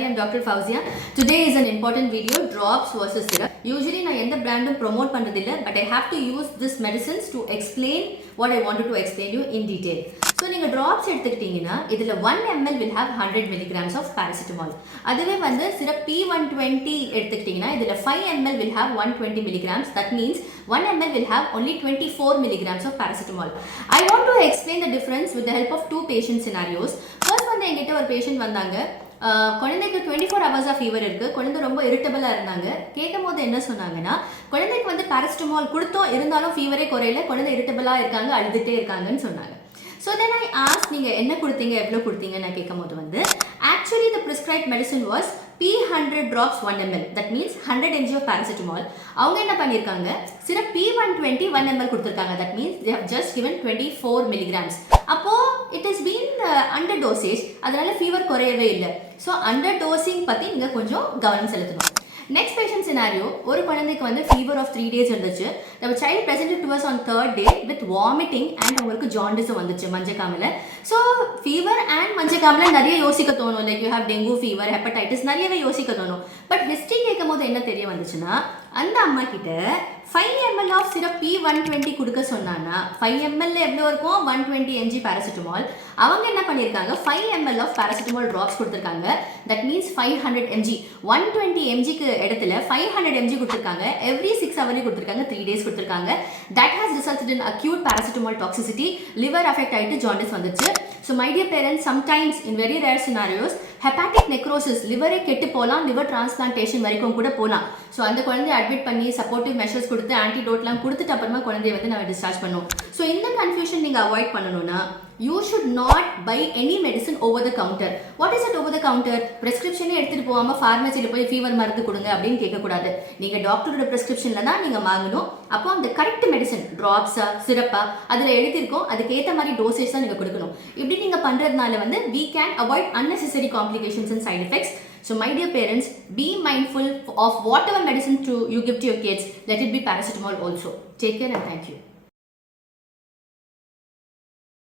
Namaskari, I'm Dr. Fauzia. Today is an important video, drops versus syrup. Usually I end the brand and promote pandadilla, but I have to use this medicines to explain what I wanted to explain you in detail. So நீங்க drops எடுத்துக்கிட்டீங்கன்னா இதுல 1 ml will have 100 milligrams of paracetamol. அதுவே வந்து syrup P120 எடுத்துக்கிட்டீங்கன்னா இதுல 5 ml will have 120 milligrams. That means 1 ml will have only 24 milligrams of paracetamol. I want to explain the difference with the help of two patient scenarios. First வந்து என்கிட்ட ஒரு patient வந்தாங்க. குழந்தைக்கு 24 hours of fever இருக்கு. குழந்தை ரொம்ப இரிட்டபிளா இருந்தாங்க. கேட்கும்போது என்ன சொன்னாங்கன்னா குழந்தைக்கு வந்து பாராசிட்டமால் கொடுத்தோம் இருந்தாலும் ஃபீவரே குறையல, குழந்தை இரிட்டபிளா இருக்காங்க, அழுதுட்டே இருக்காங்கன்னு சொன்னாங்க. So then I asked நீங்க என்ன கொடுத்தீங்க, எவ்வளவு கொடுத்தீங்க நான் கேட்கும்போது வந்து actually the prescribed medicine was P100 drops 1 ml. That means 100 mg of paracetamol. அவங்க என்ன பண்ணிருக்காங்க, syrup P120 1 ml கொடுத்திருக்காங்க. That means they have just given 24 milligrams. அப்போ it has been under dosage, அதனால ஃபீவர் குறையவே இல்லை. ஸோ அண்டர் டோசிங் பற்றி நீங்கள் கொஞ்சம் கவனம் செலுத்தணும். நெக்ஸ்ட் பேஷண்ட் சினாரியோ, ஒரு குழந்தைக்கு வந்து ஃபீவர் ஆஃப் 3 days இருந்துச்சு. The child presented to us on 3rd day with vomiting and அவங்களுக்கு ஜாண்டிஸும் வந்துச்சு மஞ்சக்காமல. ஸோ ஃபீவர் அண்ட் மஞ்சக்காமல நிறைய யோசிக்க தோணும். Like you have dengue fever, hepatitis நிறையவே யோசிக்க தோணும். பட் ஹிஸ்ட்ரி கேட்கும் போது என்ன தெரிய வந்துச்சுன்னா அந்த அம்மா கிட்ட 5 ml ஆஃப் சிரப் P120 கொடுக்க சொன்னான்னா 5 ml எவ்வளோ இருக்கும், 120 mg paracetamol. அவங்க என்ன பண்ணியிருக்காங்க, 5 ml ஆஃப் paracetamol drops கொடுத்துருக்காங்க. That means 500 mg. 120 mgக்கு இடத்துல 500 mg கொடுத்துருக்காங்க. எவ்ரி 6 hours கொடுத்துருக்காங்க, 3 days கொடுத்துருக்காங்க. That has resulted in acute paracetamol toxicity. Liver affect ஆகிட்டு ஜாண்டிஸ் வந்துச்சு. So my dear parents, sometimes in very rare scenarios hepatic necrosis, லிவரே கெட்டு போகலாம், லிவர் டிரான்ஸ்பிளான்டேஷன் வரைக்கும் கூட போகலாம். ஸோ அந்த குழந்தைய அட்மிட் பண்ணி சப்போர்ட்டிவ் மெஷர்ஸ் கொடுத்து ஆன்டிடோட்லாம் கொடுத்துட்டு அப்புறமா குழந்தைய வந்து நம்ம டிஸ்சார்ஜ் பண்ணுவோம். ஸோ இந்த கன்ஃபியூஷன் நீங்கள் அவாய்ட் பண்ணணும்னா you should not buy any medicine over the counter. What is it over the counter? Prescription எடுத்துட்டு போகாம ஃபார்மசியில் போய் ஃபீவர் மருந்து கொடுங்க அப்படின்னு கேட்கக்கூடாது. நீங்கள் டாக்டரோட ப்ரெஸ்கிரிப்ஷனில் தான் நீங்கள் வாங்கணும். அப்போ அந்த கரெக்ட் மெடிசன் ட்ராப்ஸா சிரப்பா அதில் எழுதியிருக்கோம், அதுக்கேற்ற மாதிரி டோசேஜ் தான் நீங்கள் கொடுக்கணும். இப்படி நீங்கள் பண்ணுறதுனால வந்து we can avoid unnecessary complications and side effects. So my dear parents, be mindful of whatever medicine you give to your kids. Let it be paracetamol also. Take care and thank you.